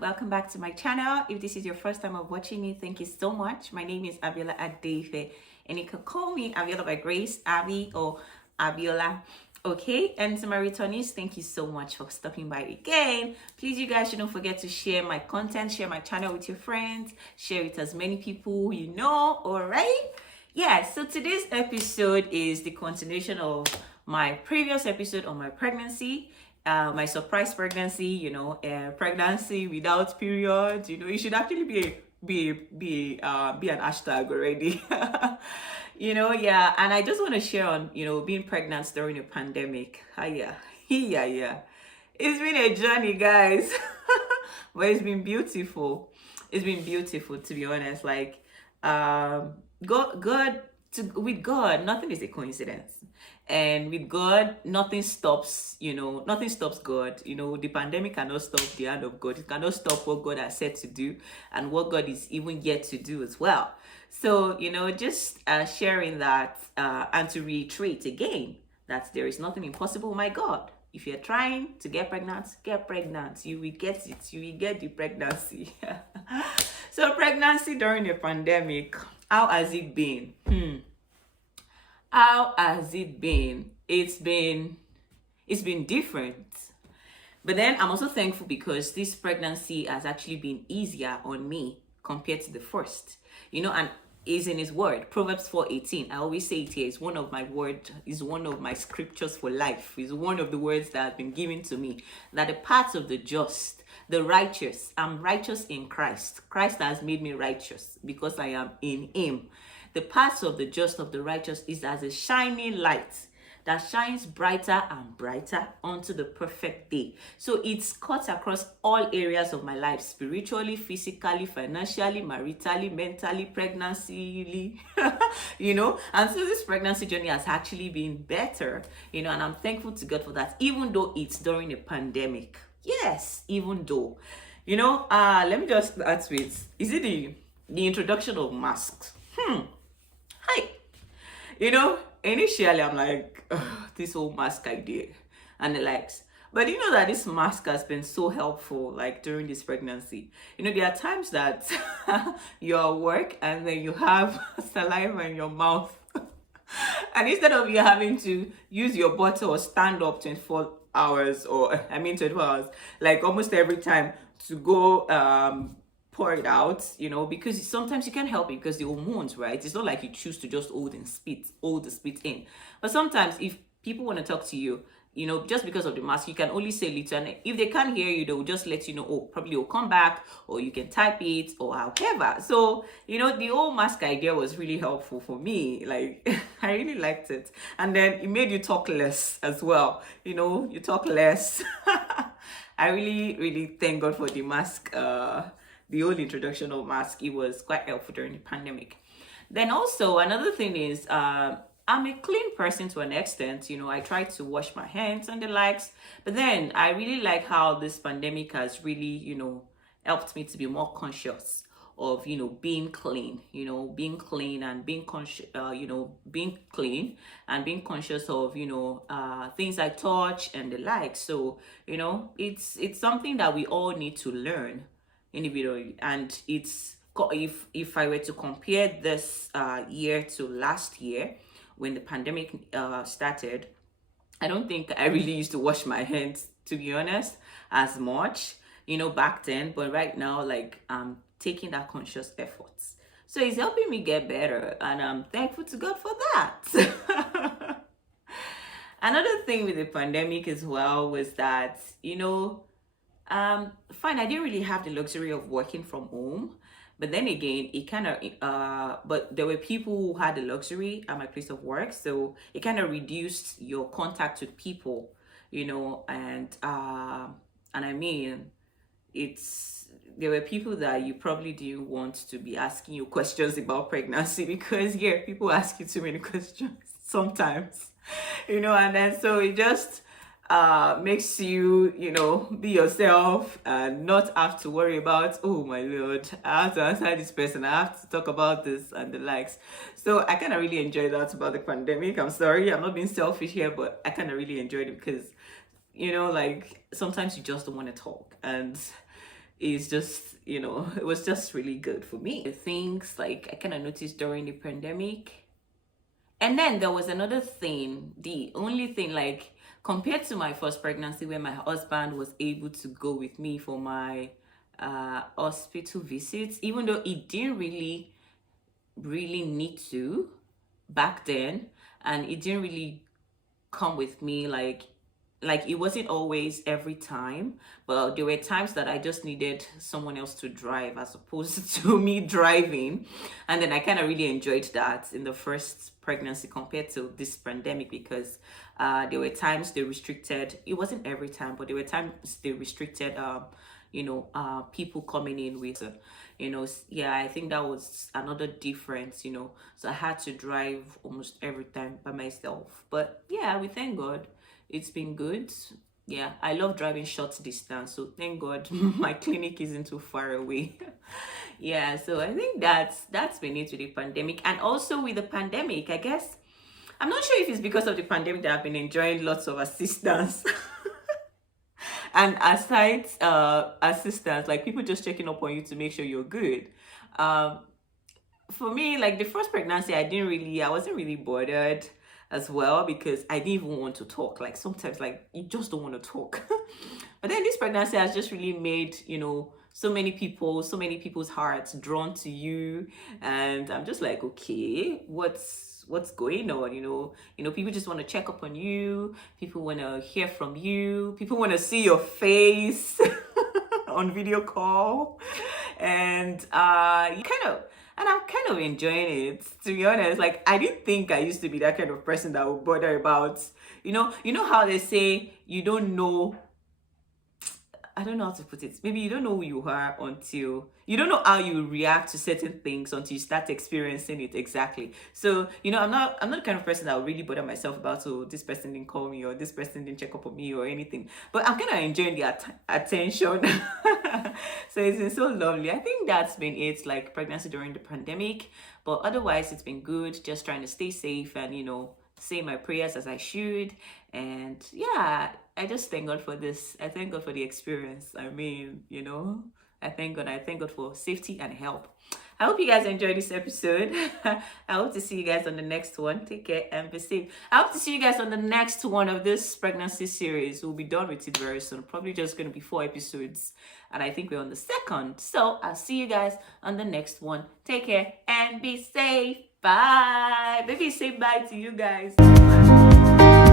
welcome back to my channel. If this is your first time of watching me, thank you so much. My name is Abiola Adefe, and you can call me Abiola by Grace, Abby, or Abiola. Okay, and to my returnees, thank you so much for stopping by again. Please, you guys shouldn't forget to share my content, share my channel with your friends, share it as many people you know. All right. Yeah, so today's episode is the continuation of my previous episode on my pregnancy, my surprise pregnancy, pregnancy without period. It should actually be an hashtag already. Yeah, and I just want to share on, being pregnant during a pandemic. Yeah. Yeah. It's been a journey, guys. But it's been beautiful. It's been beautiful, to be honest. Like, with God, nothing is a coincidence. And with God, nothing stops God. The pandemic cannot stop the hand of God. It cannot stop what God has said to do and what God is even yet to do as well. So, just sharing that and to reiterate again that there is nothing impossible, my God. If you're trying to get pregnant, get pregnant. You will get it. You will get the pregnancy. So pregnancy during a pandemic, how has it been? How has it been? It's been different. But then I'm also thankful because this pregnancy has actually been easier on me compared to the first. And is in his word, Proverbs 4:18. I always say it here. It's one of my scriptures for life. It's one of the words that have been given to me. That the paths of the just, the righteous, I'm righteous in Christ. Christ has made me righteous because I am in him. The paths of the just, of the righteous, is as a shining light that shines brighter and brighter unto the perfect day. So it's cut across all areas of my life: spiritually, physically, financially, maritally, mentally, pregnancy, And so this pregnancy journey has actually been better, and I'm thankful to God for that, even though it's during a pandemic. Yes, even though. Let me just start with, is it the introduction of masks? Hi. Initially I'm like, this whole mask idea and the likes. But that this mask has been so helpful, like during this pregnancy. There are times that you're at work and then you have saliva in your mouth. And instead of you having to use your bottle or stand up 24 hours, 24 hours, like almost every time to go pour it out, because sometimes you can't help it because the hormones, right? It's not like you choose to just hold the spit in. But sometimes if people want to talk to you, just because of the mask, you can only say little, and if they can't hear you, they'll just let you know, oh, probably you'll come back, or you can type it, or however. So, the whole mask idea was really helpful for me. Like, I really liked it. And then it made you talk less as well. You talk less. I really, really thank God for the mask, the whole introduction of mask. It was quite helpful during the pandemic. Then also another thing is, I'm a clean person to an extent. I try to wash my hands and the likes. But then I really like how this pandemic has really, helped me to be more conscious of, being clean, being clean and being conscious, being clean and being conscious of, things I touch and the like. So, it's something that we all need to learn individually. And it's, if I were to compare this year to last year, when the pandemic started, I don't think I really used to wash my hands, to be honest, as much, back then. But right now, like, I'm taking that conscious efforts. So it's helping me get better, and I'm thankful to God for that. Another thing with the pandemic as well was that, fine, I didn't really have the luxury of working from home. But then again, it kind of, but there were people who had the luxury at my place of work. So it kind of reduced your contact with people, and I mean, there were people that you probably didn't want to be asking you questions about pregnancy because, yeah, people ask you too many questions sometimes, and then so it just makes you, be yourself and not have to worry about, oh my Lord, I have to answer this person, I have to talk about this and the likes. So I kind of really enjoyed that about the pandemic. I'm sorry, I'm not being selfish here, but I kind of really enjoyed it because, like, sometimes you just don't want to talk, and is just, it was just really good for me. The things like I kind of noticed during the pandemic. And then there was another thing, the only thing, like, compared to my first pregnancy, where my husband was able to go with me for my hospital visits, even though he didn't really need to back then, and it didn't really come with me like it wasn't always every time, but there were times that I just needed someone else to drive as opposed to me driving. And then I kind of really enjoyed that in the first pregnancy compared to this pandemic, because there were times they restricted, it wasn't every time, but there were times they restricted people coming in with yeah, I think that was another difference, so I had to drive almost every time by myself. But yeah, we thank God it's been good. Yeah, I love driving short distance, so thank God my clinic isn't too far away. Yeah, so I think that's been it with the pandemic. And also with the pandemic, I guess I'm not sure if it's because of the pandemic that I've been enjoying lots of assistance. And aside assistance, like people just checking up on you to make sure you're good. um for me, like the first pregnancy, I wasn't really bothered as well, because I didn't even want to talk. Like sometimes, like you just don't want to talk. But then this pregnancy has just really made, so many people, so many people's hearts drawn to you. And I'm just like, okay, what's going on? People just want to check up on you. People want to hear from you. People want to see your face on video call. And you kind of, and I'm kind of enjoying it, to be honest. Like I didn't think I used to be that kind of person that would bother about, how they say you don't know, I don't know how to put it. Maybe you don't know who you are until you don't know how you react to certain things until you start experiencing it exactly. So, I'm not the kind of person that will really bother myself about, oh, this person didn't call me or this person didn't check up on me or anything. But I'm kind of enjoying the attention. So it's been so lovely. I think that's been it, like pregnancy during the pandemic. But otherwise, it's been good. Just trying to stay safe and, say my prayers as I should. And yeah, I just thank God for this. I thank God for the experience. I mean, I thank God. I thank God for safety and help. I hope you guys enjoyed this episode. I hope to see you guys on the next one. Take care and be safe. I hope to see you guys on the next one of this pregnancy series. We'll be done with it very soon. Probably just going to be 4 episodes. And I think we're on the second. So I'll see you guys on the next one. Take care and be safe. Bye. Maybe say bye to you guys. Bye.